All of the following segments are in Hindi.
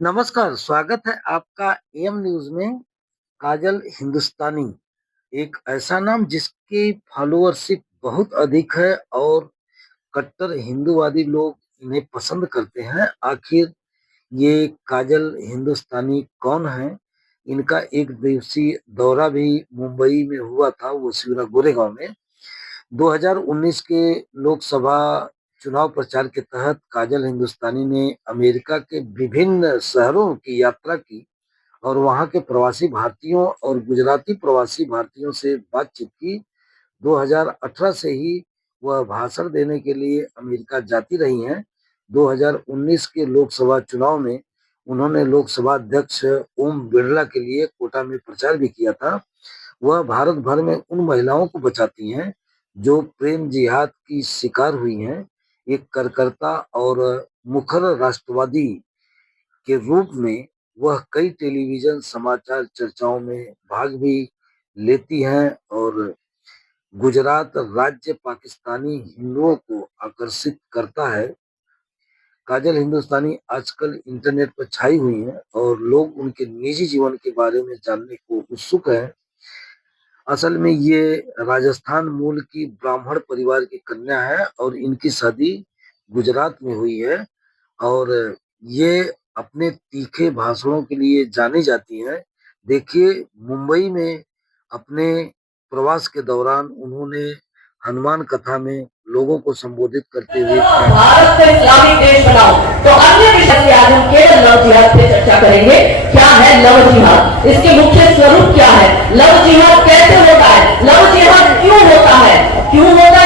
नमस्कार, स्वागत है आपका एम न्यूज़ में। काजल हिंदुस्तानी एक ऐसा नाम जिसकी फॉलोअरशिप बहुत अधिक है और कट्टर हिंदूवादी लोग इन्हें पसंद करते हैं। आखिर ये काजल हिंदुस्तानी कौन है? इनका एक दिवसीय दौरा भी मुंबई में हुआ था, वो शिवरा गोरेगांव में। 2019 के लोकसभा चुनाव प्रचार के तहत काजल हिंदुस्तानी ने अमेरिका के विभिन्न शहरों की यात्रा की और वहां के प्रवासी भारतीयों और गुजराती प्रवासी भारतीयों से बातचीत की। 2018 से ही वह भाषण देने के लिए अमेरिका जाती रही हैं। 2019 के लोकसभा चुनाव में उन्होंने लोकसभा अध्यक्ष ओम बिरला के लिए कोटा में प्रचार भी किया था। वह भारत भर में उन महिलाओं को बचाती हैं जो प्रेम जिहाद की शिकार हुई हैं। एक कार्यकर्ता और मुखर राष्ट्रवादी के रूप में वह कई टेलीविजन समाचार चर्चाओं में भाग भी लेती हैं और गुजरात राज्य पाकिस्तानी हिंदुओं को आकर्षित करता है। काजल हिंदुस्तानी आजकल इंटरनेट पर छाई हुई हैं और लोग उनके निजी जीवन के बारे में जानने को उत्सुक हैं। असल में ये राजस्थान मूल की ब्राह्मण परिवार की कन्या है और इनकी शादी गुजरात में हुई है और ये अपने तीखे भाषणों के लिए जानी जाती हैं। देखिए, मुंबई में अपने प्रवास के दौरान उन्होंने हनुमान कथा में लोगों को संबोधित करते हुए भारत को इस्लामिक देश बनाओ। तो अन्य विषय से आज हम केवल लव जिहाद पे चर्चा करेंगे। क्या है लव जिहाद, इसके मुख्य स्वरूप क्या है, लव जिहाद कैसे होता है, लव जिहाद क्यों होता है,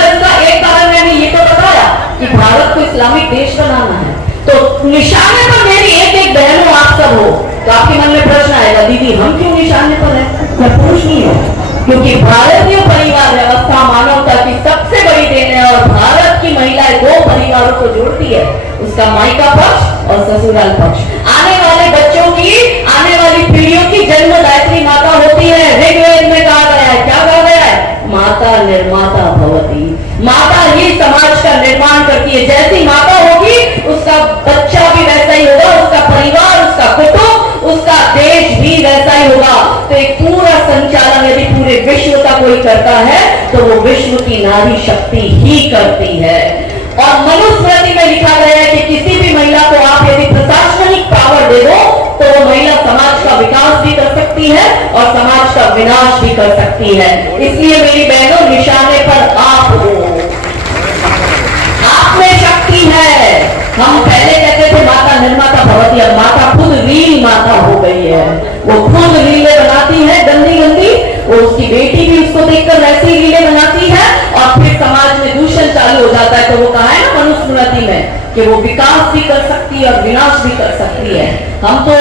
इसका एक कारण मैंने ये तो बताया कि भारत को इस्लामिक देश बनाना है। तो निशाने पर मेरी एक एक बहनों आप सब हो, तो आपके मन में प्रश्न आएगा, दीदी हम क्यों निशाने पर है? मैं पूछ नहीं है, क्योंकि भारतीय परिवार व्यवस्था मानवता की सबसे बड़ी देन है और भारत की महिलाएं दो परिवारों को जोड़ती है, उसका मायका पक्ष और ससुराल पक्ष। आने वाले बच्चों की, आने वाली पीढ़ियों की जन्मदायत्री माता होती है। ऋग्वेद में कहा गया है, क्या कहा गया है? माता निर्माता भवती। माता ही समाज का निर्माण करती है। जैसी माता होगी उसका बच्चा भी वैसा ही होगा, उसका परिवार, उसका कुटुंब, उसका देश भी वैसा ही होगा। तो एक पूरा संचालन यदि पूरे विश्व का कोई करता है तो वो विश्व की नारी शक्ति ही करती है। और मनुस्मृति में लिखा गया है कि किसी भी महिला को आप यदि प्रशासनिक पावर दे दो तो वो महिला समाज का विकास भी कर सकती है और समाज का विनाश भी कर सकती है। इसलिए मेरी बहनों, निशाने पर आप हो, आप में शक्ति है। हम पहले कहते थे माता निर्माता भवती, अब माता खुद रील माता हो गई है। वो खुद रीलें बनाती है गंदी गंदी, वो उसकी बेटी भी उसको देखकर वैसी रीलें बनाती है और फिर समाज में दूषण चालू हो जाता है। तो वो कहा है ना मनुस्मृति में कि वो विकास भी कर सकती है और विनाश भी कर सकती है। हम तो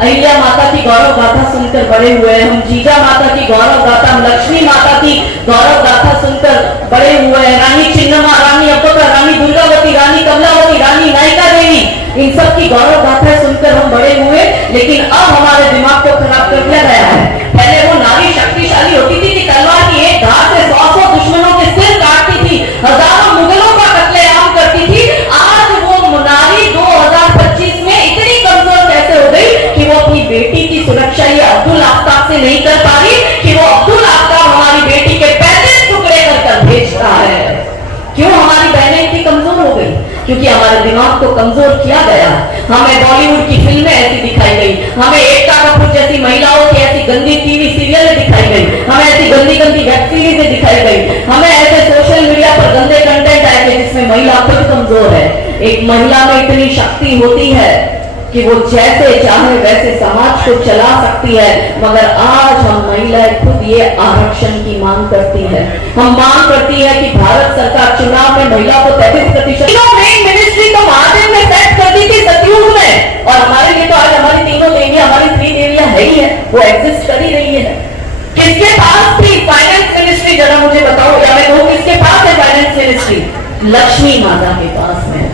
अहिल्या माता की गौरव गाथा सुनकर बड़े हुए हैं, हम जीजा माता की गौरव गाथा, हम लक्ष्मी माता की गौरव गाथा सुनकर बड़े हुए हैं। रानी चिन्नम्मा, रानी अब्बका, रानी दुर्गावती, रानी कमलावती, रानी नायिका देवी, इन सब की गौरव गाथा सुनकर हम बड़े हुए। लेकिन अब हमारे दिमाग को खराब कर दिया गया है। पहले वो नारी शक्तिशाली होती थी कि तलवार की एक धार से 100 दुश्मनों के सिर काटती थी, हजारों मुगलों का कत्लेआम करती थी। आज वो नारी 2025 में इतनी कमजोर कैसे हो गई कि वो अपनी बेटी की सुरक्षा ये अब्दुल आफ्ताब से नहीं कर पा रही कि वो अब्दुल आफ्ताब हमारी बेटी के 35 टुकड़े कर भेज रहा है। क्यों हमारी बहनें इतनी कमजोर हो गई? क्योंकि हमारे दिमाग को कमजोर किया गया। हमें बॉलीवुड की फिल्में ऐसी दिखाई गई, हमें एकता कपूर जैसी महिलाओं की ऐसी गंदी टीवी सीरियलें दिखाई गई, हमें ऐसी गंदी गंदी वेब सीरीजें दिखाई गई, हमें ऐसे सोशल मीडिया पर गंदे कंटेंट आए थे जिसमें महिला खुद कमजोर है। एक महिला में इतनी शक्ति होती है कि वो जैसे चाहे वैसे समाज को चला सकती है। मगर आज हम महिलाएं खुद ये आरक्षण की मांग करती है। हम मांग करती है कि भारत सरकार चुनाव में महिला को 33% मिनिस्ट्री तो महादेव में सेट कर दी थी सतयुग में, और हमारे लिए तो आज हमारी तीनों देवियां, हमारी 3 देवियां है ही है, वो एग्जिस्ट कर ही रही है। किसके पास थी फाइनेंस मिनिस्ट्री, जरा मुझे बताओ, या मैं कहूँ किसके पास है फाइनेंस मिनिस्ट्री? लक्ष्मी माता के पास है।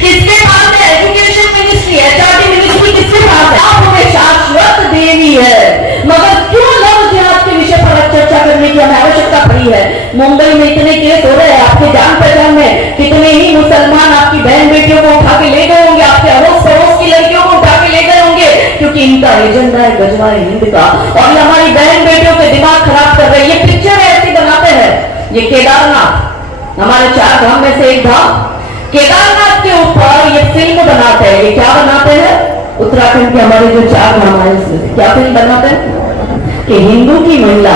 किसके पास है एजुकेशन मिनिस्ट्री, एचआरडी मिनिस्ट्री किसके पास है? आप हमें शाश्वत देवी है। मगर क्यों लव जिहाद के विषय पर चर्चा करने की हमें आवश्यकता पड़ी है? मुंबई में इतने केस हो रहे हैं, आपके जान पहचान में कितने ही मुसलमान आपकी बहन बेटियों को उठा के ले गए होंगे, आपके अड़ोस पड़ोस की लड़कियों को उठा के ले गजवाए हिंद का। और ये हमारी बहन बेटियों के दिमाग खराब कर रही है। पिक्चर ऐसी बनाते हैं। ये केदारनाथ हमारे 4 धाम में से एक धाम, केदारनाथ के ऊपर ये फिल्म बनाते हैं। ये क्या बनाते हैं? उत्तराखंड के हमारे जो 4 धाम है इसमें क्या फिल्म बनाते हैं कि हिंदू की महिला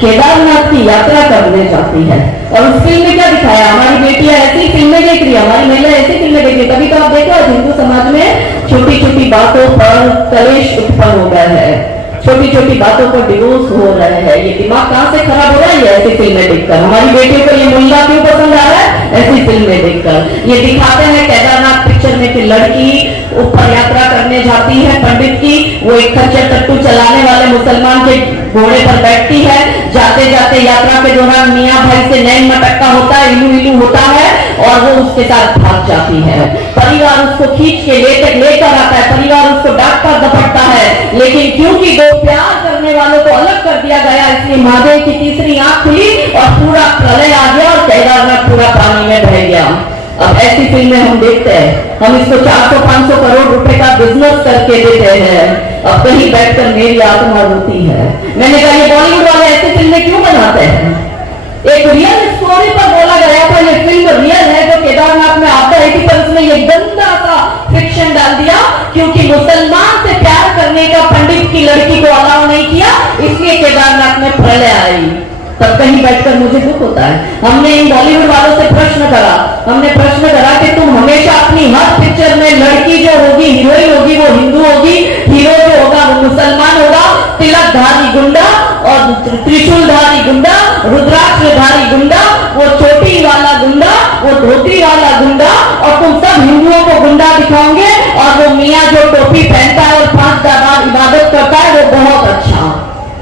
केदारनाथ की यात्रा करने जाती है। और उस फिल्म में क्या दिखाया? हमारी बेटियां ऐसी फिल्में देख रही है, हमारी महिला ऐसी फिल्में देख रही है। तभी तो आप देखो हिंदू समाज में छोटी छोटी बातों पर कलेश उत्पन्न हो गया है, छोटी छोटी बातों पर डिवोर्स हो रहे हैं। ये दिमाग कहां से खराब हो रहा है? ये ऐसी फिल्में देखकर। हमारी बेटियों को ये मुल्ला क्यों पसंद आ रहा है? ऐसी फिल्में देखकर। ये दिखाते हैं केदारनाथ पिक्चर में कि लड़की ऊपर यात्रा करने जाती है, पंडित की वो एक खच्चर टट्टू चलाने वाले मुसलमान के घोड़े पर बैठती है। जाते जाते यात्रा के दौरान मियाँ भाई से नैन मटक्का होता है, इलू इलू होता है और वो उसके साथ भाग जाती है। परिवार उसको खींच के लेकर आता है, परिवार उसको डांटता दपटता है, लेकिन क्योंकि दो प्यार करने वालों को अलग कर दिया गया, इसलिए महादेव की तीसरी आंख खुली और पूरा प्रलय आ गया और केदारनाथ पूरा पानी में बह गया। अब ऐसी फिल्में हम देखते हैं, हम इसको 400-500 करोड़ रुपए का बिजनेस करके देते हैं। अब कहीं बैठकर मेरी आत्मा रोती है। मैंने कहा ये बॉलीवुड वाले ऐसी फिल्में क्यों बनाते हैं? एक रियल स्टोरी पर बोला गया था, ये फिल्म रियल है जो केदारनाथ में आता है, पर उसने ये गंदा सा फिक्शन डाल दिया क्योंकि मुसलमान से प्यार करने का पंडित की लड़की को अलाउ नहीं किया, इसलिए केदारनाथ में प्रलय आई। तब कहीं बैठकर मुझे दुख होता है। हमने इन बॉलीवुड वालों से प्रश्न करा, हमने प्रश्न करा कि तुम हमेशा अपनी हर पिक्चर में लड़की जो होगी, हीरोइन होगी, वो हिंदू होगी, हीरो जो होगा वो मुसलमान होगा, तिलकधारी गुंडा और त्रिशूलधारी गुंडा, रुद्राक्षधारी गुंडा, वो चोटी वाला गुंडा, वो धोती वाला गुंडा, और तुम सब हिंदुओं को गुंडा दिखाओगे और वो मियाँ जो टोपी पहनता है और 5 बार इबादत करता है वो बहुत अच्छा।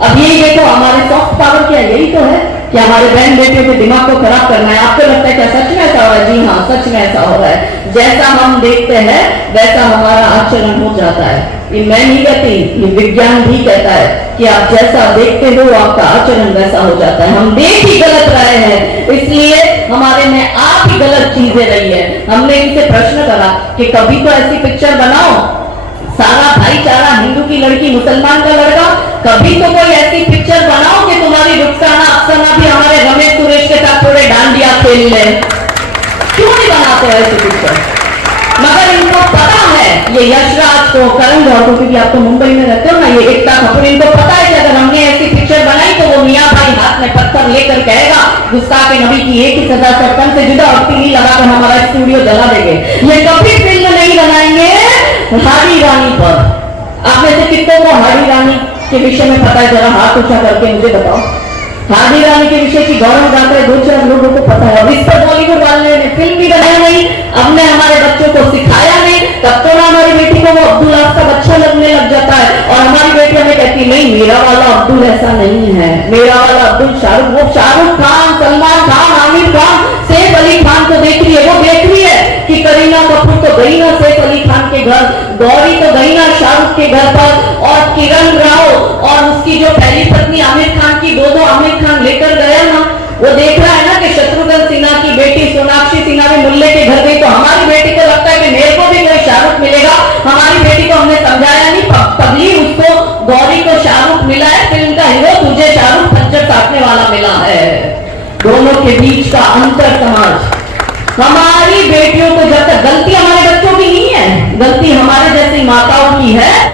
अब यही देखो हमारे सॉफ्ट पावर क्या यही तो है कि हमारे बहन बेटियों के दिमाग को खराब करना है। आपको लगता है क्या सच में ऐसा हो रहा है? जी हाँ, सच में ऐसा हो रहा है। जैसा हम देखते हैं वैसा हमारा आचरण हो जाता है। ये मैं नहीं कहती, ये विज्ञान भी कहता है कि आप जैसा देखते हो आपका आचरण वैसा हो जाता है। हम देख ही गलत रहे हैं, इसलिए हमारे में आप ही गलत चीजें रही है। हमने इनसे प्रश्न करा कि कभी तो ऐसी पिक्चर बनाओ, सारा भाईचारा, हिंदू की लड़की मुसलमान का लड़का, कभी तो कोई ऐसी पिक्चर बनाओ कि तुम्हारी रुखसाना अफसाना भी हमारे रमेश सुरेश के साथ थोड़े डांडिया खेल ले। क्यों नहीं बनाते ऐसी पिक्चर? मगर इनको पता है, ये यशराज को, करण जौहर को, क्योंकि आप तो मुंबई में रहते हो ना, ये एकता कपूर, इनको पता है कि अगर हमने ऐसी पिक्चर बनाई तो वो मियाँ भाई हाथ में पत्थर लेकर कहेगा गुस्ताख नबी की एक ही सजा से कम से जुदा और तीली लगाकर हमारा स्टूडियो जला देंगे। ये कभी फिल्म नहीं बनाएंगे हाड़ी रानी पर। आप में से कितनों को हाड़ी रानी के विषय में पता है? जरा हाथ ऊंचा करके मुझे बताओ। हाड़ी रानी के विषय की गौरव गाते 2-4 लोगों को पता है। और इस पर बॉलीवुड वाले ने फिल्म भी बनाया नहीं, हमने हमारे बच्चों को सिखाया नहीं, तब तो ना हमारी बेटी को वो अब्दुल आफ्ताब अच्छा लगने लग जाता है और हमारी बेटी हमें कहती नहीं मेरा वाला अब्दुल ऐसा नहीं है, मेरा वाला अब्दुल शाहरुख, वो शाहरुख खान, सलमान खान, आमिर खान, सैफ अली खान को देख रही है। वो देख रही है कि करीना कपूर तो गई ना सैफ अली खान के घर, गौरी तो गई ना शाहरुख के घर पर, और किरण राव और उसकी जो पहली पत्नी आमिर खान की दो आमिर खान लेकर गया ना, वो देख रहा है ना कि शत्रुघ्न सिन्हा की बेटी सोनाक्षी सिन्हा भी मुल्ले के घर गई, तो हमारी बेटी को लगता है कि मेरे को भी कोई शाहरुख मिलेगा। हमारी बेटी को हमने समझाया नहीं, तभी उसको गौरी को शाहरुख मिला है फिल्म का हीरो, तुझे शाहरुख खच्चर काटने वाला मिला है। दोनों के बीच का अंतर समाज। हमारी बेटियों को जब तक, गलती हमारे बच्चों की नहीं है, गलती हमारे जैसी माताओं की है।